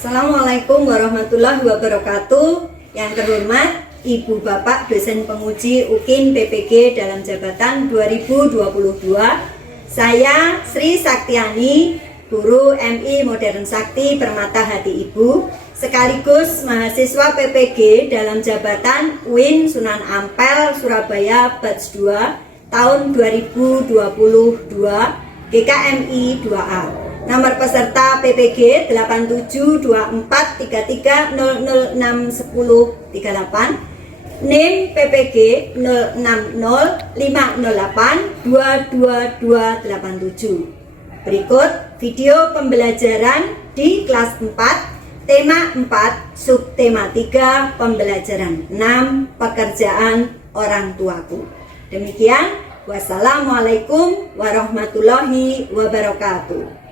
Assalamualaikum warahmatullahi wabarakatuh. Yang terhormat Ibu Bapak dosen penguji UKIN PPG dalam jabatan 2022. Saya Sri Saktiani, guru MI Modern Sakti Permata Hati Ibu, sekaligus mahasiswa PPG dalam jabatan UIN Sunan Ampel Surabaya Batch 2 tahun 2022 GKMI 2A. Nomor peserta PPG 872433006138, NIM PPG 0605082227. Berikut video pembelajaran di kelas 4, tema 4, subtema 3, pembelajaran 6, pekerjaan orang tuaku. Demikian, wassalamualaikum warahmatullahi wabarakatuh.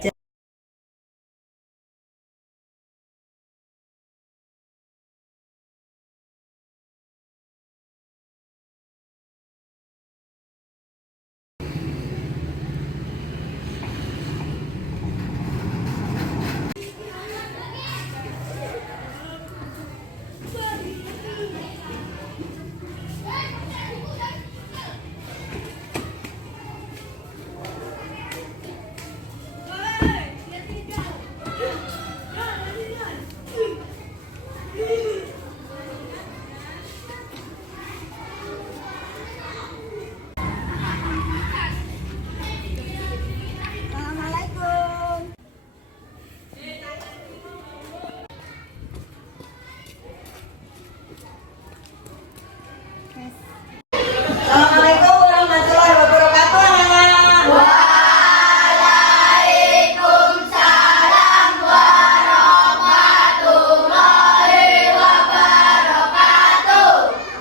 Assalamualaikum warahmatullahi wabarakatuh, anak-anak. Waalaikumsalam warahmatullahi wabarakatuh.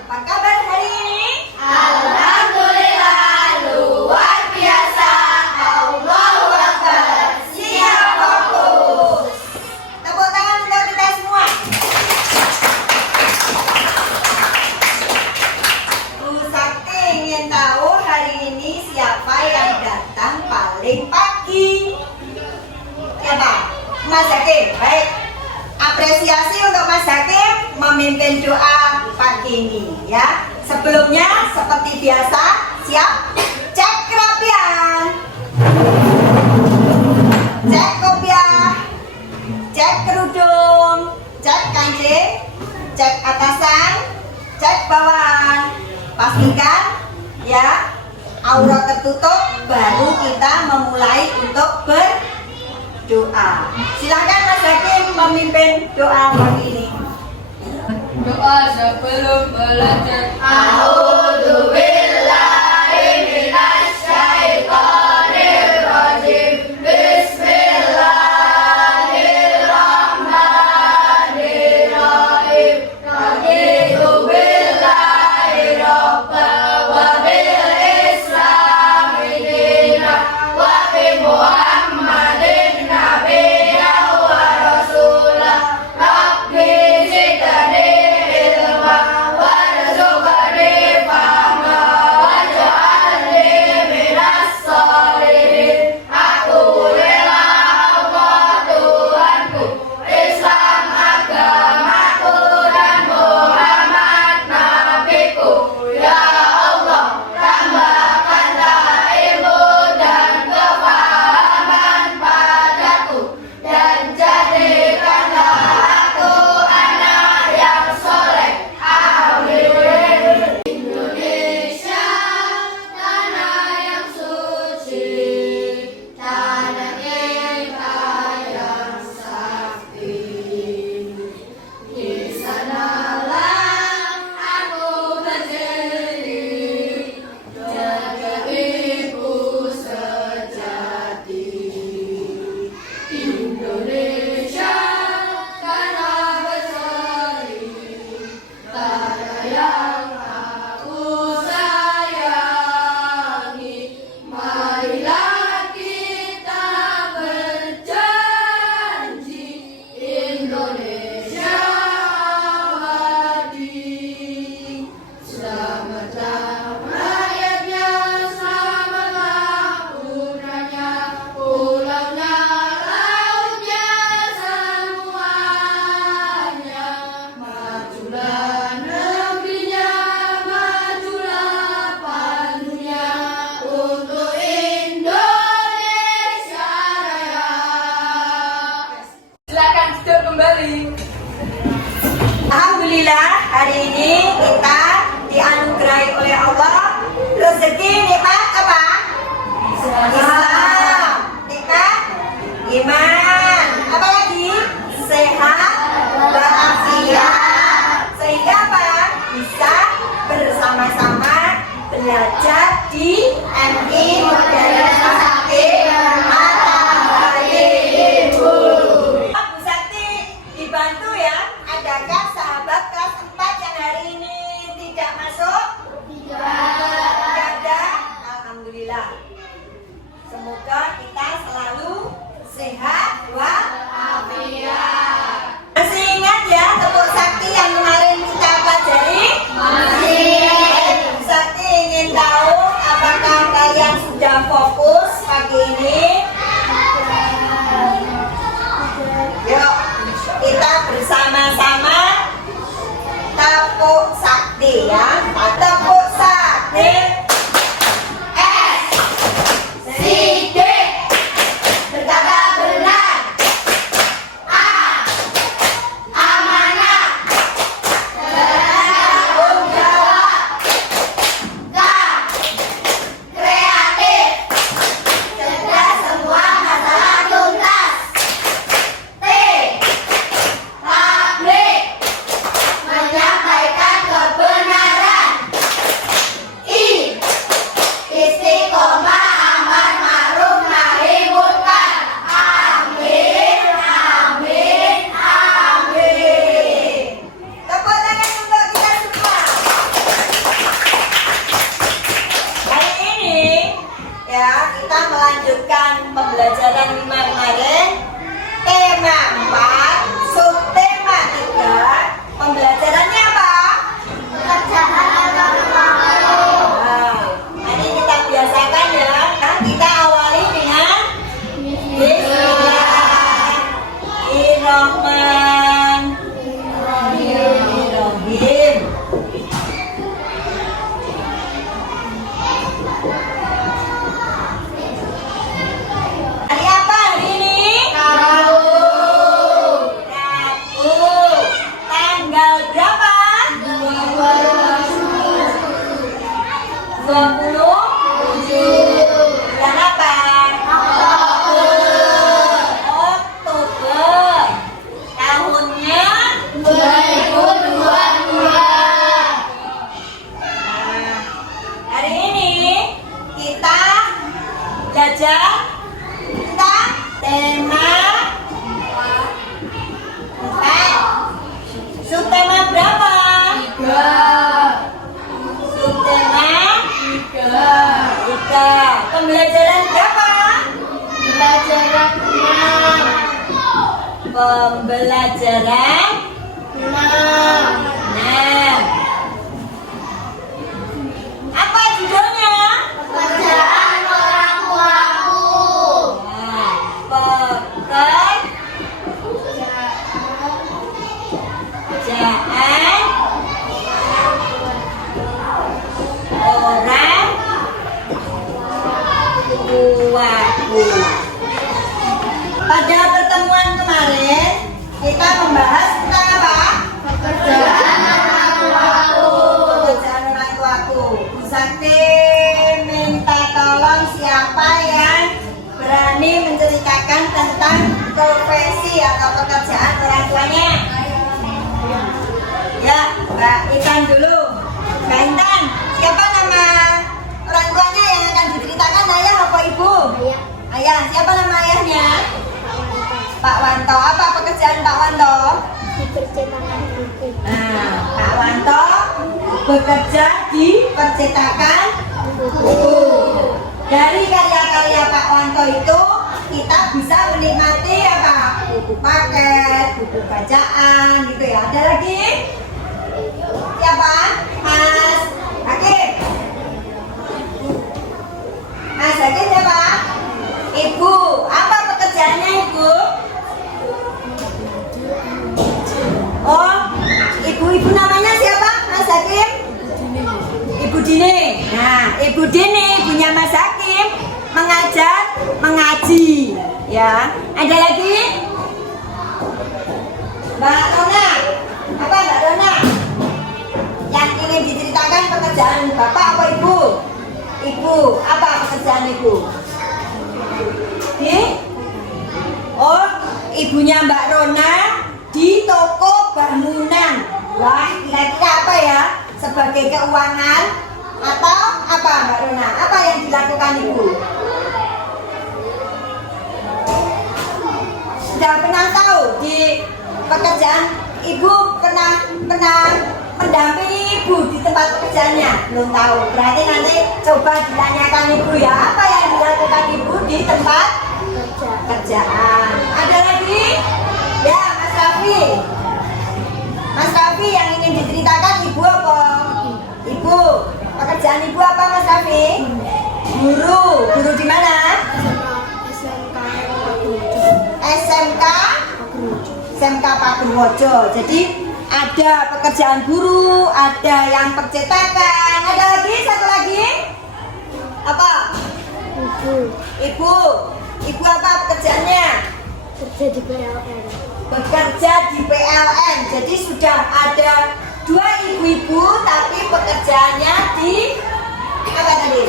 Apa kabar hari ini? Alhamdulillah luar biasa. Allahu Akbar. Siap fokus. Tepuk tangan untuk kita semua. Bu Sakti ingin tahu hari ini siapa yang datang paling pagi? Siapa? Mas Hakim. Baik. Apresiasi untuk Mas Hakim memimpin doa pagi ini ya. Sebelumnya seperti biasa, siap? Cek kerapian. Cek kopiah. Cek kerudung. Cek kancing. Cek atasan. Cek bawahan. Pastikan ya aurat tertutup, baru kita memulai untuk berdoa. Silakan Mas Hakim memimpin doa pagi ini. Doa sebelum belajar. A'udzu billahi minasy syaithanir rajim. Bismillahirrahmanirrahim. Raditu billahi rabba wa bil islami dinan wa bi Muhammadin nabiyyan wa rasulah. Rabbi zidni ilma warzuqni fahma Alhamdulillah hari ini kita dianugerahi oleh Allah rezeki nikmat apa? Islam, nikmat iman, apa lagi? Sehat walafiat, sehingga apa? Bisa bersama-sama belajar di MI Modern Sakti Matahari Ibu. Bu Sakti dibantu ya. Adakah sahabat kelas 4 yang hari ini tidak masuk? Tidak ada. Alhamdulillah. Semoga kita selalu sehat walafiat. Masih ingat ya tepuk sakti yang kemarin kita pelajari? Masih. Bu Sakti ingin tahu apakah kalian sudah fokus pagi ini? Yuk, kita bersama-sama tepuk sakti ya. Tepuk sakti. Sidik berkata benar, A amanah, bertanggung jawab, K kreatif, cegah semua masalah tuntas, T tablik, menyampaikan kebenaran, I istiqomah amar ma'ruf nahi munkar. Amin, amin, amin. Tepuk tangan untuk kita semua. Hari ini ya kita melanjutkan pembelajaran 5 kemarin. Tema 4, subtema 3. Pembelajarannya apa? Pekerjaan amar ma'ruf. Nah, ini kita biasakan ya. Nah, kita awali dengan Bismillahirrahmanirrahim. Hari apa hari ini? Rabu. Tanggal berapa? 27. Bulan apa? Oktober. Tahunnya 2022. Nah, hari ini kita belajar tentang tema 4. Subtema berapa? 3. Subtema 3. Pembelajaran berapa? Pelajaran 6. Pembelajaran 6. 6. Apa judulnya? Pekerjaan orang tuaku. Pekerjaan orang tuaku. Pada pertemuan kemarin kita membahas tentang apa? Pekerjaan orang tuaku. Pekerjaan orang tuaku. Bu Sakti minta tolong siapa yang berani menceritakan tentang profesi atau pekerjaan orang tuanya. Ya, Mbak Ikan dulu. Mbak Intan, siapa nama orang tuanya yang akan diceritakan, ayah apa ibu? Ayah. Siapa nama ayahnya? Pak Wanto. Apa pekerjaan Pak Wanto? Nah, Pak Wanto bekerja di percetakan buku. Dari karya-karya Pak Wanto itu kita bisa menikmati apa? Buku paket, buku bacaan gitu ya. Ada lagi? Siapa? Mas Hakim. Mas Hakim siapa? Ibu. Apa pekerjaannya ibu? Oh, ibu namanya siapa? Mas Hakim? Ibu Dini. Nah, Ibu Dini, ibunya Mas Hakim, mengajar mengaji. Ya, ada lagi? Mbak Rona. Apa Mbak Rona? ibunya Mbak Rona di toko bangunan. Wah, kira-kira apa ya? Sebagai keuangan atau apa Mbak Rona? Apa yang dilakukan ibu? Sudah pernah tahu di pekerjaan ibu pernah mendampingi ibu di tempat pekerjaannya? Belum tahu. Berarti nanti coba ditanyakan ibu ya, apa yang dilakukan ibu di tempat kerjaan. Ada lagi? Ya, Mas Raffi. Mas Raffi yang ingin diceritakan ibu apa? Ibu. Pekerjaan ibu apa Mas Raffi? Guru. Guru di mana? SMK Pak Purwojo. Jadi ada pekerjaan guru, ada yang percetakan, ada lagi satu lagi apa? Ibu apa pekerjaannya? Kerja di PLN. Bekerja di PLN. Jadi sudah ada 2 ibu-ibu tapi pekerjaannya di apa tadi?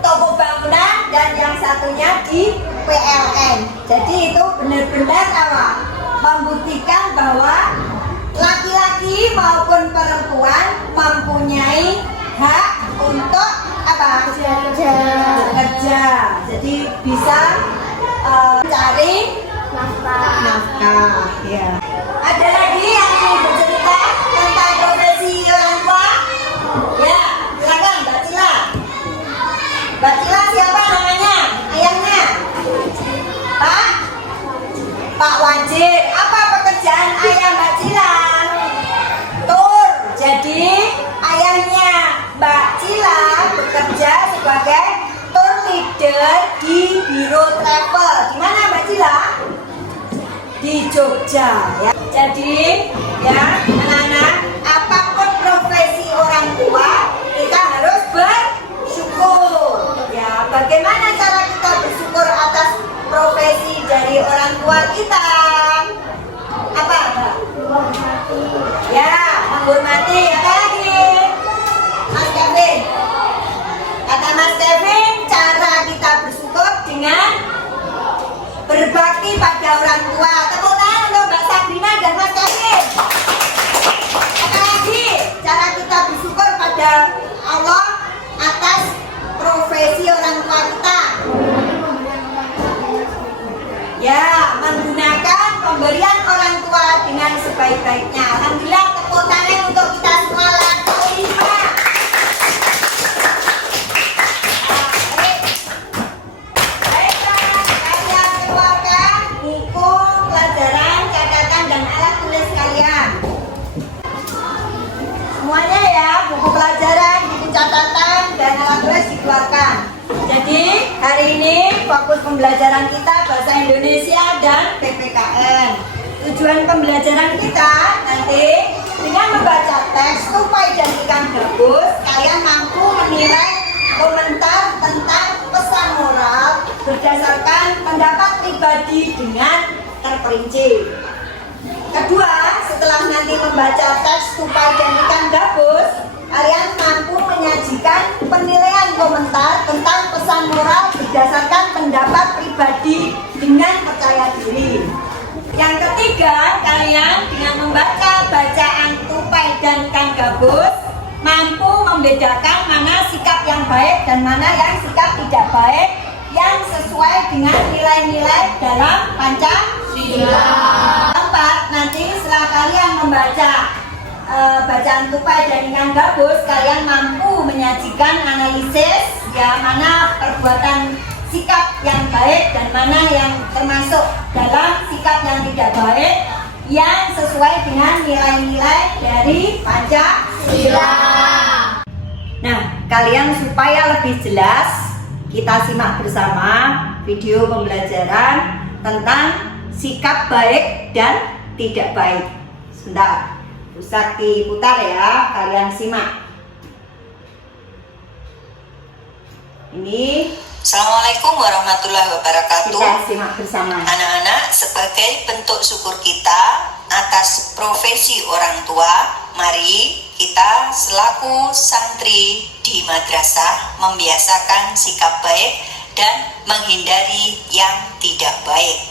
Toko bangunan dan yang satunya di PLN. Jadi itu benar-benar apa? Membuktikan bahwa laki-laki maupun perempuan mempunyai hak untuk apa? Bekerja. Jadi bisa cari nafkah. Ya. Ada lagi yang ingin bercerita tentang profesi orang tua? Ya, silakan Mbak Cila. Mbak Cila siapa namanya? Ayahnya? Pak Wajid. Apa pekerjaan ayah Mbak Cila? Tur. Jadi ayahnya Mbak Cila bekerja sebagai tour leader di Biro Travel. Di mana Mbak Cila? Di Jogja. Ya. Jadi ya anak-anak, apapun profesi orang tua kita harus bersyukur. Ya, bagaimana cara kita bersyukur atas profesi dari orang tua kita? Apa? Ya, menghormati. Apa lagi? Mas Kevin. Kata Mas Kevin, cara kita bersyukur dengan berbakti pada orang tua. Tepuk tangan untuk Mbak Sabrina dan Mas Kevin. Apa lagi? Cara kita bersyukur pada Allah atas profesi orang tua kita. Ya, menggunakan pemberian orang tua dengan sebaik-baiknya. Alhamdulillah, tepuk tangan untuk kita semua laki lima. Baiklah, kalian keluarkan buku pelajaran, catatan, dan alat tulis kalian. Semuanya ya, buku pelajaran, buku catatan, dan alat tulis dikeluarkan. Jadi hari ini fokus pembelajaran kita bahasa Indonesia dan PPKN. Tujuan pembelajaran kita nanti dengan membaca teks tupai dan ikan gabus, kalian mampu menilai komentar tentang pesan moral berdasarkan pendapat pribadi dengan terperinci. Kedua, setelah nanti membaca teks tupai dan ikan gabus, kalian mampu menyajikan penilaian komentar tentang pesan moral berdasarkan pendapat pribadi dengan percaya diri. Yang ketiga, kalian dengan membaca bacaan tupai dan ikan gabus mampu membedakan mana sikap yang baik dan mana yang sikap tidak baik yang sesuai dengan nilai-nilai dalam Pancasila. Keempat, nanti setelah kalian membaca bacaan tupai dan ikan gabus, kalian mampu menyajikan analisis ya mana perbuatan sikap yang baik dan mana yang termasuk dalam sikap yang tidak baik yang sesuai dengan nilai-nilai dari Pancasila. Nah, kalian supaya lebih jelas, kita simak bersama video pembelajaran tentang sikap baik dan tidak baik. Sebentar, Bu Sakti putar ya, kalian simak. Ini Assalamualaikum warahmatullahi wabarakatuh. kita simak bersama. Anak-anak, sebagai bentuk syukur kita atas profesi orang tua, mari kita selaku santri di madrasah membiasakan sikap baik dan menghindari yang tidak baik.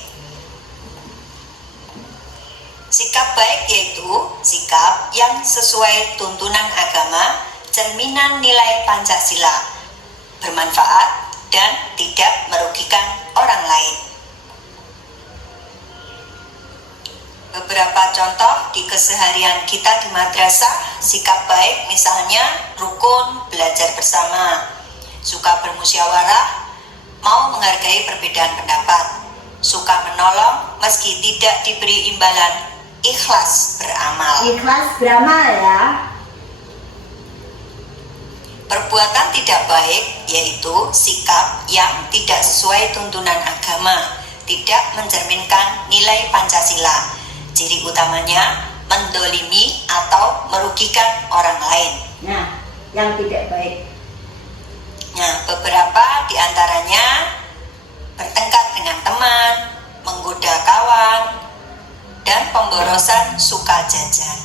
Sikap baik yaitu sikap yang sesuai tuntunan agama, cerminan nilai Pancasila, bermanfaat dan tidak merugikan orang lain. Beberapa contoh di keseharian kita di madrasah, sikap baik misalnya rukun, belajar bersama, suka bermusyawarah, mau menghargai perbedaan pendapat, suka menolong meski tidak diberi imbalan, ikhlas beramal. Ikhlas beramal ya. Perbuatan tidak baik yaitu sikap yang tidak sesuai tuntunan agama, tidak mencerminkan nilai Pancasila. Ciri utamanya mendolimi atau merugikan orang lain. Nah, yang tidak baik. Nah, beberapa di antaranya bertengkar dengan teman, menggoda kawan, dan pemborosan suka jajan.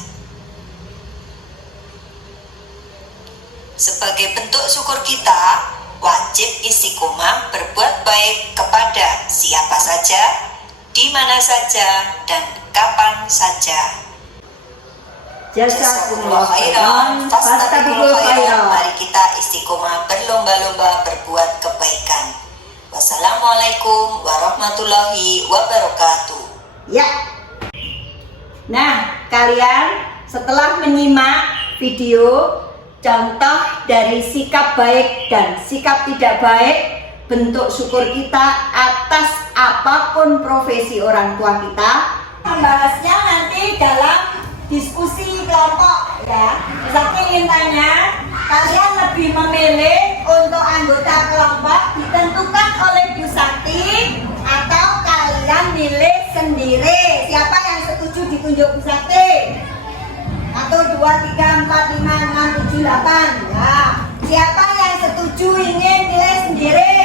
Sebagai bentuk syukur kita, wajib istiqomah berbuat baik kepada siapa saja, di mana saja, dan kapan saja. Jazakumullah khairan, fastabiqul khairat. Mari kita istiqomah berlomba-lomba berbuat kebaikan. Wassalamualaikum warahmatullahi wabarakatuh. Ya. Nah, kalian setelah menyimak video contoh dari sikap baik dan sikap tidak baik, bentuk syukur kita atas apapun profesi orang tua kita, membahasnya nanti dalam diskusi kelompok ya. Saya ingin tanya, kalian lebih memilih untuk anggota kelompok ditentukan oleh Bu Sakti atau kalian milih sendiri? Siapa yang setuju ditunjuk Bu Sakti? 1, 2, 3, 4, 5, 6, 7, 8 ya. Siapa yang setuju ingin milih sendiri?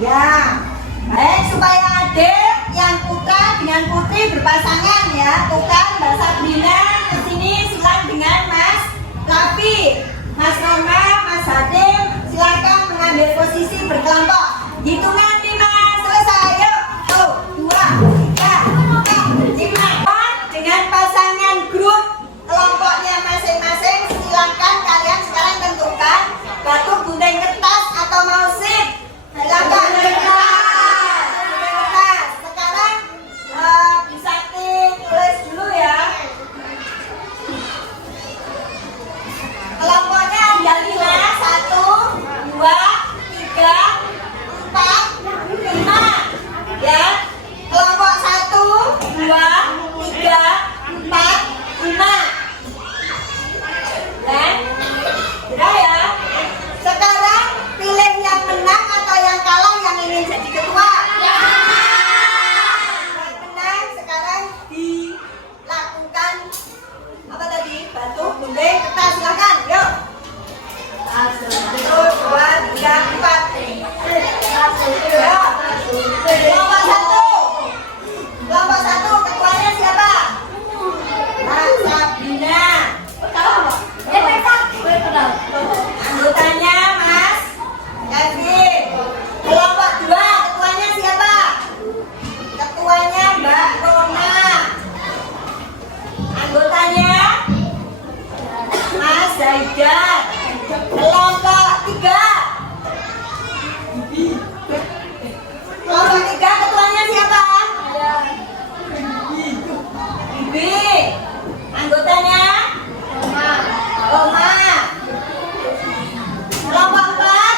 Ya. Baik, supaya adil, yang putra dengan putri berpasangan ya. Tukang Mbak Sabrina kesini silang dengan Mas Rafi, Mas Roma, Mas Hadim, silakan mengambil posisi berkelompok. Hitungan 5 selesai. Yuk, 1, 2, 3, 4, 5. Dengan pasangan grup kelompoknya masing-masing, silakan kalian sekarang tentukan batu gunting kertas atau mau sip. Silakan. Kelompoknya ada 5, 1, 2, 3, 4, 5 ya. Kelompok 1, 2, 3, 4, 5 ya. Sudah ya. Sekarang pilih yang menang atau yang kalah yang ingin jadi ketua. Yang menang sekarang dilakukan apa tadi? Batu gunting kertas, silakan. Yuk. 1, 2, 3, 4. Ya. Kelompok 1. Kelompok 1 ketuanya siapa? Mas Sabrina. Anggotanya Mas Kevin. Kelompok 2 ketuanya siapa? Ketuanya Mbak Rona. Anggotanya Mas Zaidan. Kelompok 3. Kelompok 3 ketuanya siapa? Bibi. Anggotanya Roma. Kelompok 4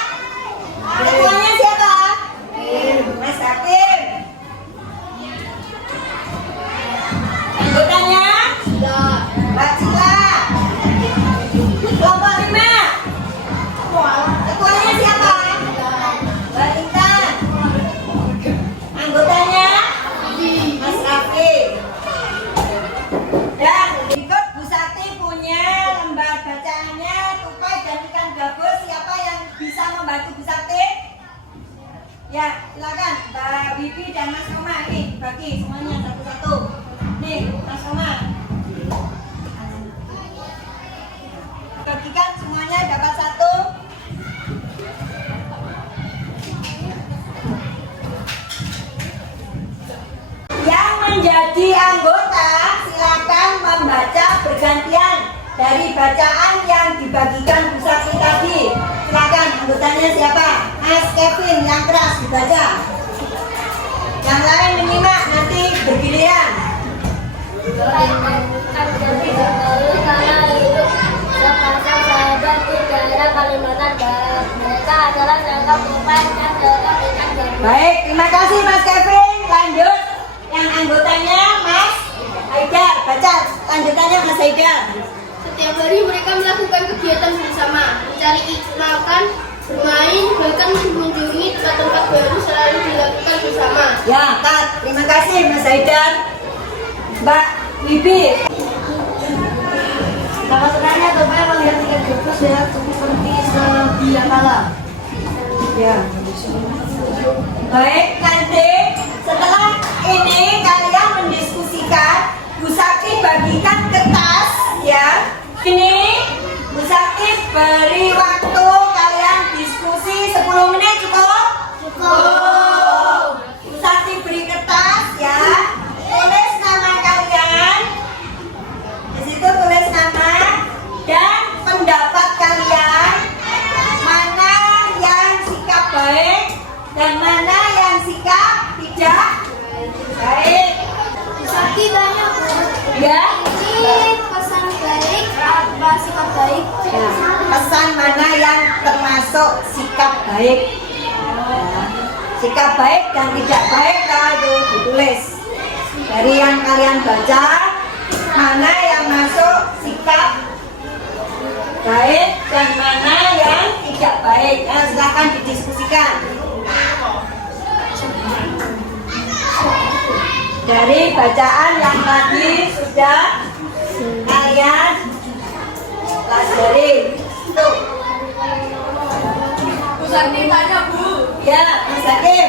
ketuanya siapa? Mas Hakim. Anggotanya Mbak Cila. Kelompok 5 ketuanya siapa? Mbak Intan. Anggotanya Mas Rafi. Dan berikut Bu Sakti punya lembar bacaannya, tupai dan ikan gabus. Siapa yang bisa membantu Bu Sakti? Ya, silakan Mbak Bibi dan Mas Roma. Nih, bagi semuanya satu-satu. Nih, Mas Roma. Bagikan semuanya dapat 1. Yang menjadi anggota silakan dari bacaan yang dibagikan Bu Sakti tadi. Silakan anggotanya siapa? Mas Kevin yang keras dibaca. Yang lain menyimak nanti bergiliran. Karena hidup sepasang sahabat di daerah Kalimantan Barat. Mereka adalah Jangka Tupai dan Jangka Ikan Jawa. Baik, terima kasih Mas Kevin. Lanjut, yang anggotanya Mas Haidar. Baca lanjutannya Mas Haidar. Setiap hari mereka melakukan kegiatan bersama, mencari makan, bermain, bahkan mengunjungi tempat-tempat baru selalu dilakukan bersama. Ya, Kat. Terima kasih Mas Haidar. Mbak Wibi. Sebenarnya Tupai melihat ikan gabus ya seperti sedia kala. Ya. Baik, nanti setelah ini kalian mendiskusikan. Bu Sakti bagikan kertas ya. Ini Bu Sakti beri waktu kalian diskusi 10 menit cukup? Cukup. Bu Sakti beri kertas ya. Tulis nama kalian. Di situ tulis nama dan pendapat kalian. Mana yang sikap baik dan mana yang sikap tidak baik. Sakti tanya, Ya. ini pesan baik apa sikap baik? Ya, pesan mana yang termasuk sikap baik? Ya, sikap baik dan tidak baik kalau ditulis. Dari yang kalian baca, mana yang masuk sikap baik dan mana yang tidak baik. Nah, silakan didiskusikan. Dari bacaan yang tadi sudah kalian pelajari. Tuh. Bu Sakti tanya, Bu. Ya, Mas Hakim.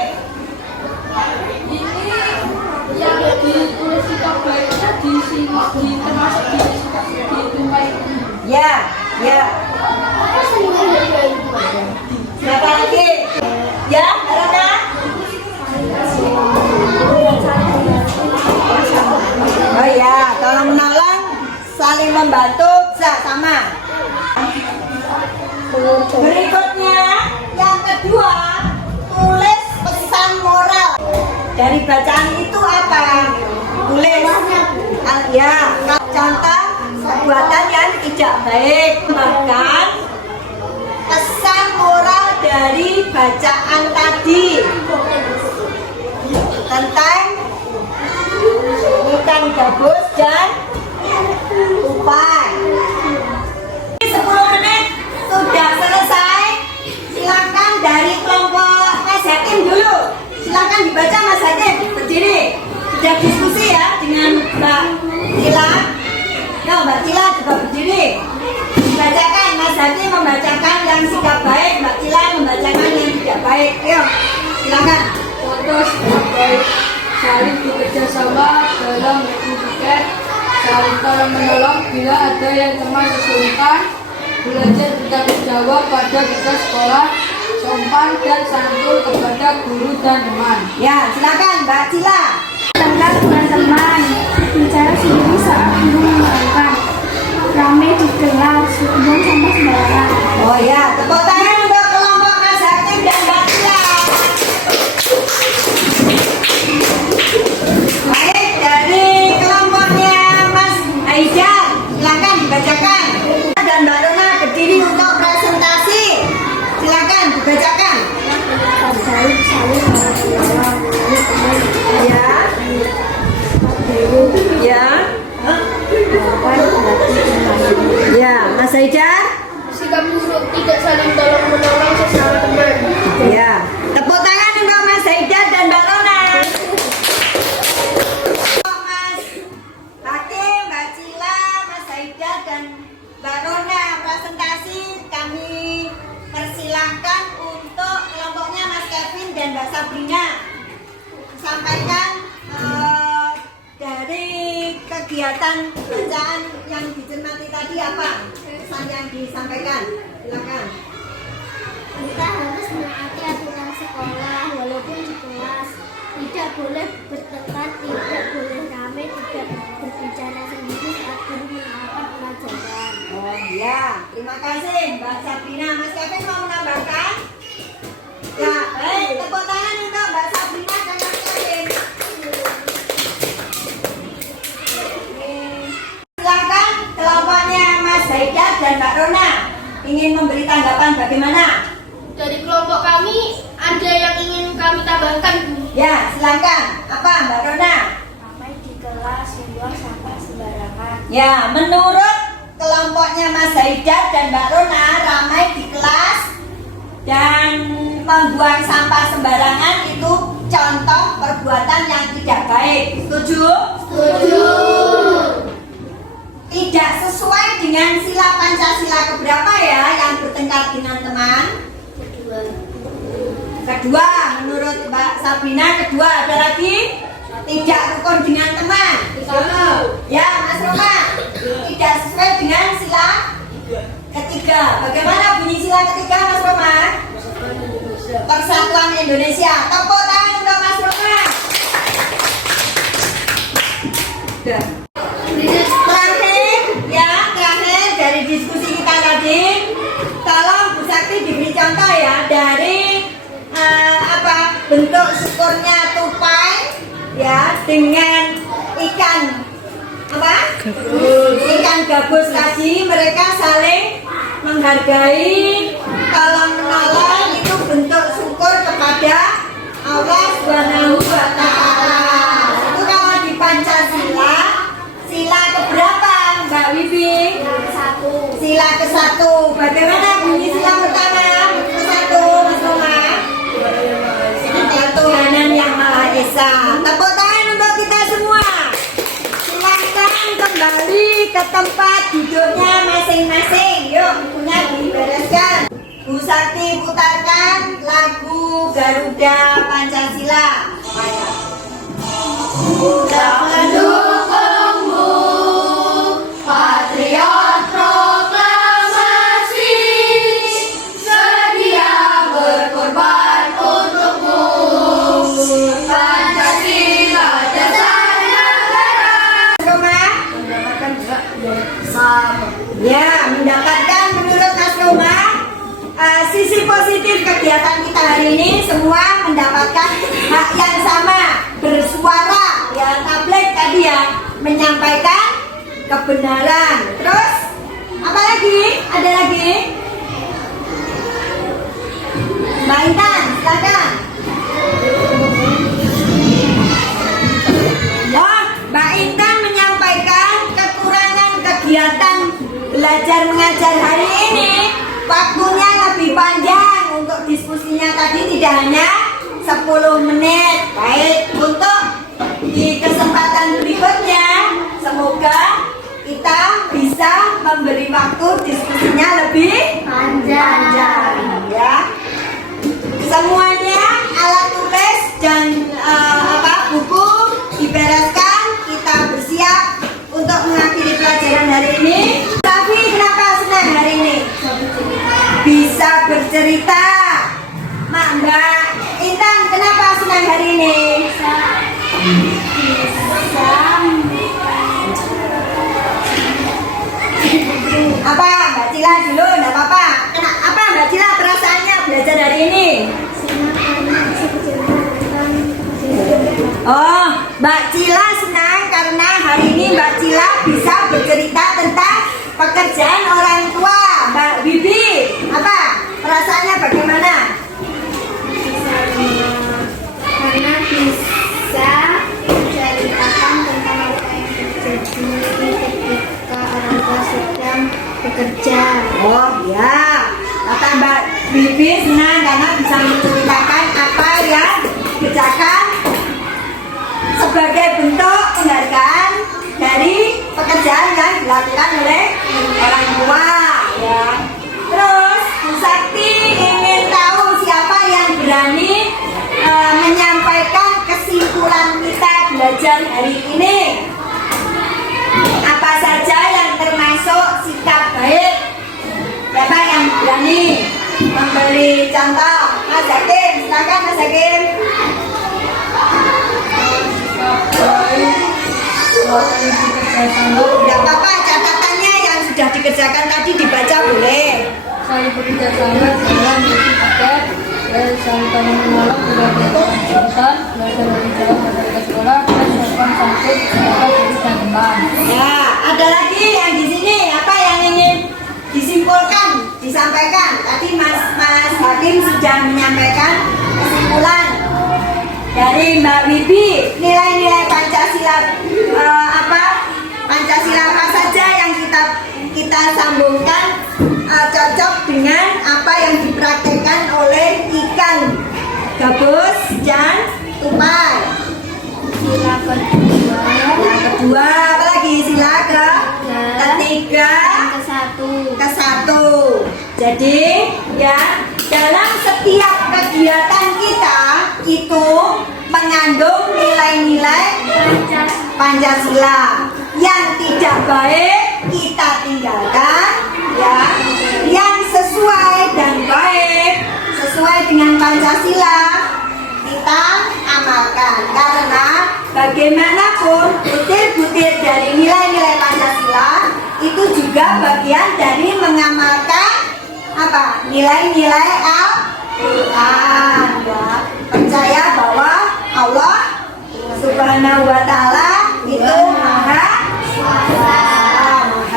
Ini yang ditulis sikap baiknya di sini termasuk di sikap di Tupai. Ya, ya. Siapa lagi? Ya, Rana. Oh ya, kalau menolong saling membantu bisa sama. Berikutnya yang kedua, tulis pesan moral. Dari bacaan itu apa? Tulis. Ya, contoh perbuatan yang tidak baik. Bahkan pesan moral dari bacaan tadi tentang ikan gabus dan tupai. 10 menit sudah selesai. Silakan dari kelompok Mas Hakim dulu. Silakan dibaca Mas Hakim. Berdiri. Sudah diskusi ya dengan Mbak Cila. Ya, Mbak Cila juga berdiri. Dibacakan Mas Hakim membacakan yang sikap baik, Mbak Cila membacakan yang tidak baik. Yuk, silakan. Contoh sikap baik, saling bekerja sama dalam berpikir, saling tolong menolong bila ada yang teman kesulitan, belajar bertanggung jawab pada tugas sekolah, sopan dan santun kepada guru dan teman. Ya, silakan Mbak Cila. Tentang teman-teman, bicara sendiri saat guru mengajarkan. Rame di kelas, umum sama sembarangan. Oh ya, tepuk tangan untuk kelompok Mas Hakim dan Mbak Cila. Baik, dari kelompoknya Mas Haidar, silakan dibacakan. Dan Mbak Rona berdiri untuk presentasi. Silakan dibacakan. Baik, saling menolong, Ya, ya, ya, Mas Haidar. sikap buruk, tidak saling tolong menolong sesama teman. Ya, tepuk tangan untuk Mas Haidar dan Mbak Rona. Mas Hakim, Mbak Cila, Mas Haidar dan Mbak Rona presentasi kami persilahkan untuk kelompoknya Mas Kevin dan Mbak Sabrina sampaikan dari kegiatan bacaan yang dicermati tadi apa pesan yang disampaikan. Silakan. Kita harus menaati aturan sekolah walaupun di kelas. Tidak boleh bertengkar, tidak boleh ramai, tidak berbicara sendiri saat guru menerangkan pelajaran. terima kasih Mbak Sabrina. Mas Kevin mau menambahkan? Ya, baik, tepuk tangan untuk Mbak Sabrina dan Mas Kevin. Silakan kelompoknya Mas Haidar dan Mbak Rona ingin memberi tanggapan bagaimana? Dari kelompok kami ada yang ingin kami tambahkan, Bu. Ya, silakan. Apa Mbak Rona? Ramai di kelas, membuang sampah sembarangan. Ya, menurut kelompoknya Mas Haidar dan Mbak Rona, ramai di kelas dan membuang sampah sembarangan itu contoh perbuatan yang tidak baik. Setuju? Setuju. Tidak sesuai dengan sila Pancasila keberapa ya yang bertengkar dengan teman? Kedua, menurut Mbak Sabrina kedua. Ada lagi? Tidak rukun dengan teman. Ya, Mas Roma. Tidak sesuai dengan sila ketiga. Bagaimana bunyi sila ketiga, Mas Roma? Persatuan Indonesia. Tepuk tangan untuk Mas Roma. Terakhir dari diskusi kita tadi, tolong Bu Sakti diberi contoh ya dari bentuk syukurnya tupai ya dengan ikan ikan gabus tadi. Mereka saling menghargai, tolong menolong, itu bentuk syukur kepada Allah Subhanahu wa Ta'ala. Itu kalau di Pancasila sila keberapa Mbak Wibi? Sila ke-1. Bagaimana bunyi sila pertama? Ke-1 Mas Roma? Ketuhanan yang Maha Esa. Tepuk tangan untuk kita semua. Silakan kembali ke tempat duduknya masing-masing. Yuk, bukunya dibereskan. Bu Sakti putarkan lagu Garuda Pancasila. Ayo. Tak mendukungmu, patriot proklamasi, sedia berkorban untukmu. Pancasila dasar negara. Roma? Ya, mendapatkan menurut Mas Roma sisi positif kegiatan kita hari ini, semua mendapatkan hak yang sama, bersuara ya, tablet tadi ya, menyampaikan kebenaran. Terus apa lagi? Ada lagi? Mbak Intan, silakan. Oh, Mbak Intan menyampaikan kekurangan kegiatan belajar mengajar hari ini. Waktunya lebih panjang untuk diskusinya tadi, tidak hanya 10 menit. Baik, untuk di kesempatan berikutnya semoga kita bisa memberi waktu diskusinya lebih panjang ya. Semuanya alat tulis dan buku dibereskan, kita bersiap untuk mengakhiri pelajaran hari ini. Tapi kenapa senang hari ini? Bisa bercerita. Mbak Intan, kenapa senang hari ini? Apa Mbak Cila dulu, enggak apa-apa. Apa Mbak Cila perasaannya belajar hari ini? Oh, Mbak Cila senang karena hari ini Mbak Cila bisa bercerita tentang pekerjaan orang tua. Mbak Bibi, apa perasaannya bagaimana? Karena bisa menceritakan tentang apa yang terjadi ketika orang tua sedang bekerja. Oh ya, kata Mbak Bibi senang karena bisa menceritakan apa yang dikerjakan sebagai bentuk penghargaan dari pekerjaan yang dilakukan oleh orang tua ya. Terus Bu Sakti ingin tahu siapa yang berani menyampaikan kesimpulan kita belajar hari ini. Apa saja yang termasuk sikap baik? Siapa yang berani memberi contoh? Mas Hakim, silakan Mas Hakim. Tidak apa-apa, catatannya yang sudah dikerjakan tadi dibaca boleh. Saling bekerja sama dalam bertiket dan saling tolong menolong bila ada kesulitan, belajar dari jauh dari sekolah dan sopan santun serta diri dan teman. Ya, ada lagi yang di sini apa yang ingin disimpulkan, disampaikan. Tadi Mas Hakim sudah menyampaikan kesimpulan dari Mbak Wibi, nilai-nilai Pancasila Pancasila apa saja yang kita sambungkan cocok dengan apa yang dipraktekkan oleh ikan gabus dan tupai. Sila kedua, Yang kedua apa lagi? Sila ketiga, ke-1. Jadi ya dalam setiap kegiatan kita itu mengandung nilai-nilai Pancasila. Yang tidak baik kita tinggalkan, ya. Yang sesuai dan baik sesuai dengan Pancasila kita amalkan, karena bagaimanapun butir-butir dari nilai-nilai Pancasila itu juga bagian dari mengamalkan apa? Nilai-nilai Al-Quran, ya. Percaya bahwa Allah Subhanahu wa Ta'ala itu Maha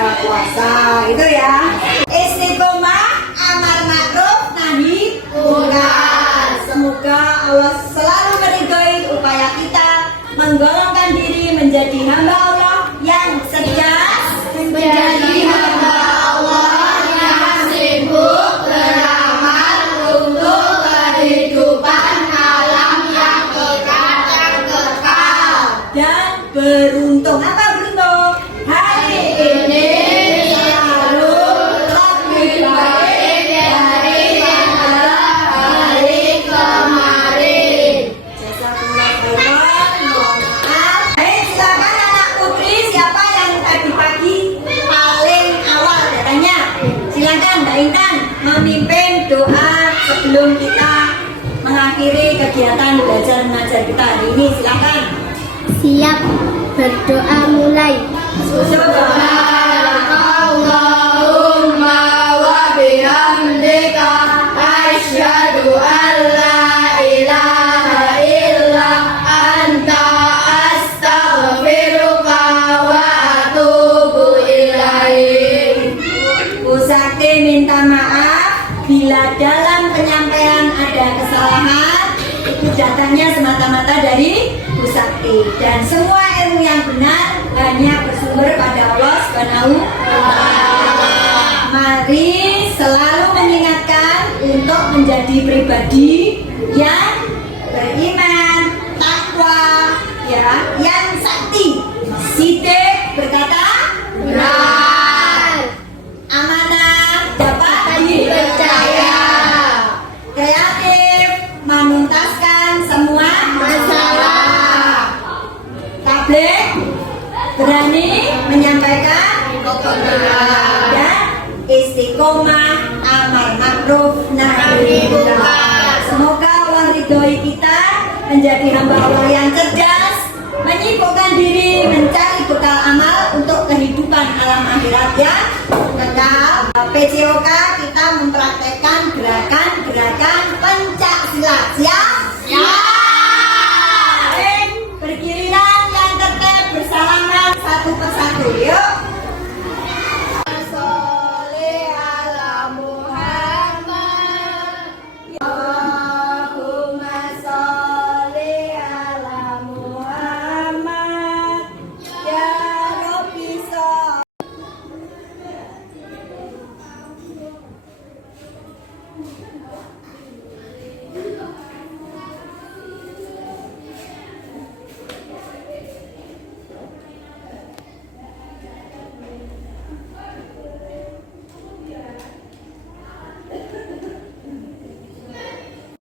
Kuasa, itu ya. Istiqomah, amar ma'ruf, nahi munkar. Semoga Allah selalu meridhoi upaya kita menggolongkan diri menjadi hamba Allah yang cerdas, menjadi hamba Allah yang sibuk beramal untuk kehidupan alam yang kekal. dan beruntung. Apa beruntung? Hari ini selalu lebih baik dari hari kemarin. Jazakumullah khairan. Mohon maaf. Baik, silakan anak putri, siapa yang tadi pagi paling awal datanya? Silakan Mbak Intan memimpin doa sebelum kita mengakhiri kegiatan belajar mengajar kita hari ini. Silakan. Siap, berdoa mulai. Subhanallahumma wa bihamdika asyhadu an la ilaha illa anta astaghfiruka wa atubu ilaik. Bu Sakti minta maaf bila dalam penyampaian ada kesalahan. Itu datangnya semata-mata dari Bu Sakti, dan semua ilmu yang benar hanya bersumber pada Allah Subhanahu wa Ta'ala. Mari selalu mengingatkan untuk menjadi pribadi yang beriman, takwa, ya, yang sakti. Sidik berkata benar, amanah dapat dipercaya, kreatif menuntaskan semua masalah, tabligh berani menyampaikan kebenaran, dan istiqomah amar ma'ruf nahi munkar. Semoga Allah ridhoi kita menjadi hamba Allah yang cerdas, menyibukkan diri mencari bekal amal untuk kehidupan alam akhirat yang kekal. PCOK